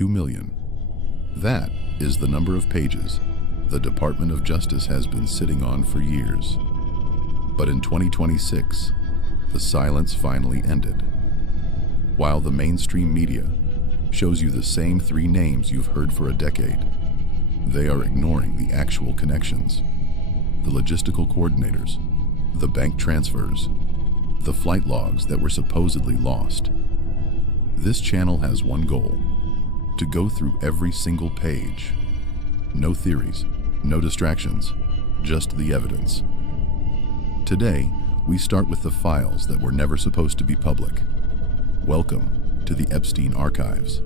2 million. That is the number of pages the Department of Justice has been sitting on for years. But in 2026, the silence finally ended. While the mainstream media shows you the same 3 names you've heard for a decade, they are ignoring the actual connections, the logistical coordinators, the bank transfers, the flight logs that were supposedly lost. This channel has one goal: to go through every single page. No theories, no distractions, just the evidence. Today, we start with the files that were never supposed to be public. Welcome to the Epstein archives.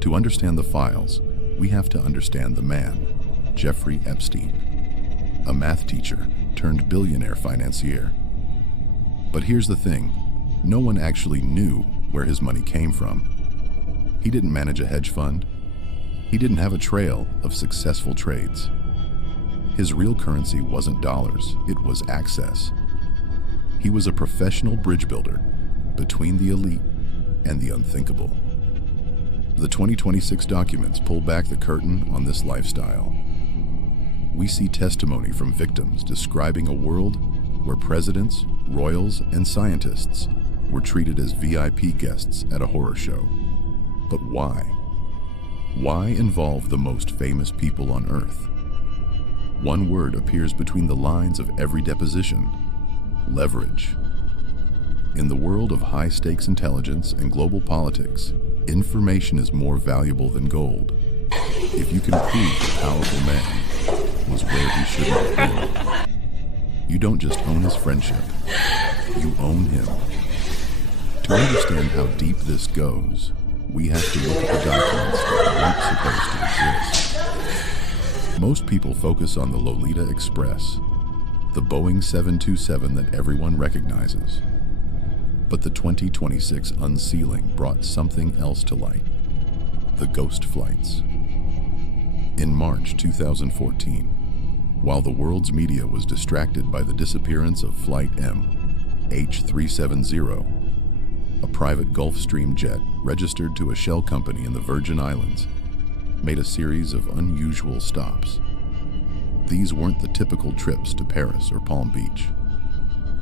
To understand the files, we have to understand the man, Jeffrey Epstein, a math teacher turned billionaire financier. But here's the thing, no one actually knew where his money came from. He didn't manage a hedge fund. He didn't have a trail of successful trades. His real currency wasn't dollars, it was access. He was a professional bridge builder between the elite and the unthinkable. The 2026 documents pull back the curtain on this lifestyle. We see testimony from victims describing a world where presidents, royals, and scientists were treated as VIP guests at a horror show. But why? Why involve the most famous people on Earth? One word appears between the lines of every deposition: leverage. In the world of high-stakes intelligence and global politics, information is more valuable than gold. If you can prove the powerful man was where he shouldn't have been, you don't just own his friendship, you own him. To understand how deep this goes, we have to look at the documents that weren't supposed to exist. Most people focus on the Lolita Express, the Boeing 727 that everyone recognizes. But the 2026 Unsealing brought something else to light: the ghost flights. In March 2014, while the world's media was distracted by the disappearance of Flight MH370, a private Gulfstream jet registered to a shell company in the Virgin Islands, made a series of unusual stops. These weren't the typical trips to Paris or Palm Beach.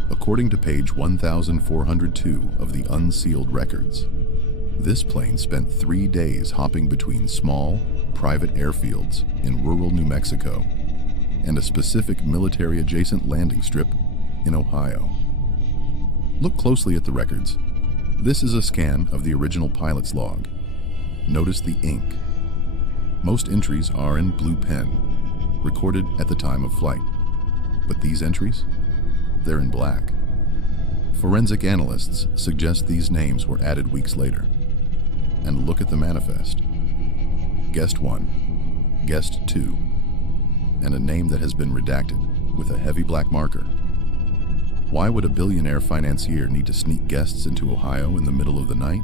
According to page 1402 of the Unsealed records, this plane spent 3 days hopping between small, private airfields in rural New Mexico and a specific military-adjacent landing strip in Ohio. Look closely at the records. This is a scan of the original pilot's log. Notice the ink. Most entries are in blue pen, recorded at the time of flight. But these entries? They're in black. Forensic analysts suggest these names were added weeks later. And look at the manifest. Guest 1, Guest 2, and a name that has been redacted with a heavy black marker. Why would a billionaire financier need to sneak guests into Ohio in the middle of the night?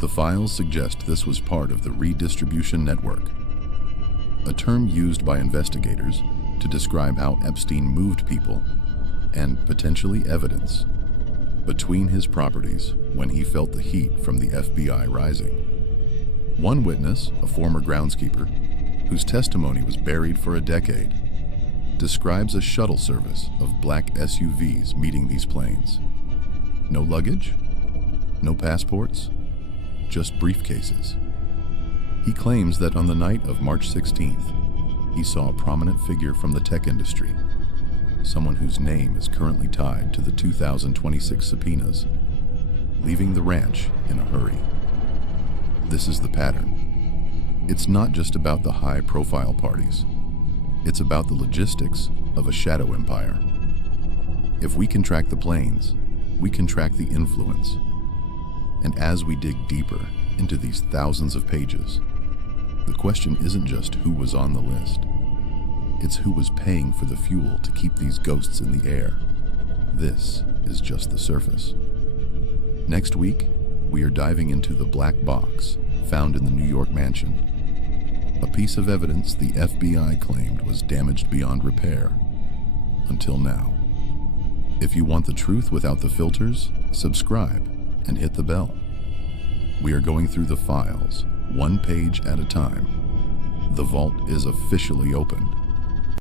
The files suggest this was part of the redistribution network, a term used by investigators to describe how Epstein moved people and potentially evidence between his properties when he felt the heat from the FBI rising. One witness, a former groundskeeper, whose testimony was buried for a decade, describes a shuttle service of black SUVs meeting these planes. No luggage, no passports, just briefcases. He claims that on the night of March 16th, he saw a prominent figure from the tech industry, someone whose name is currently tied to the 2026 subpoenas, leaving the ranch in a hurry. This is the pattern. It's not just about the high-profile parties. It's about the logistics of a shadow empire. If we can track the planes, we can track the influence. And as we dig deeper into these thousands of pages, the question isn't just who was on the list. It's who was paying for the fuel to keep these ghosts in the air. This is just the surface. Next week, we are diving into the black box found in the New York mansion. A piece of evidence the FBI claimed was damaged beyond repair. Until now. If you want the truth without the filters, subscribe and hit the bell. We are going through the files, one page at a time, the vault is officially open.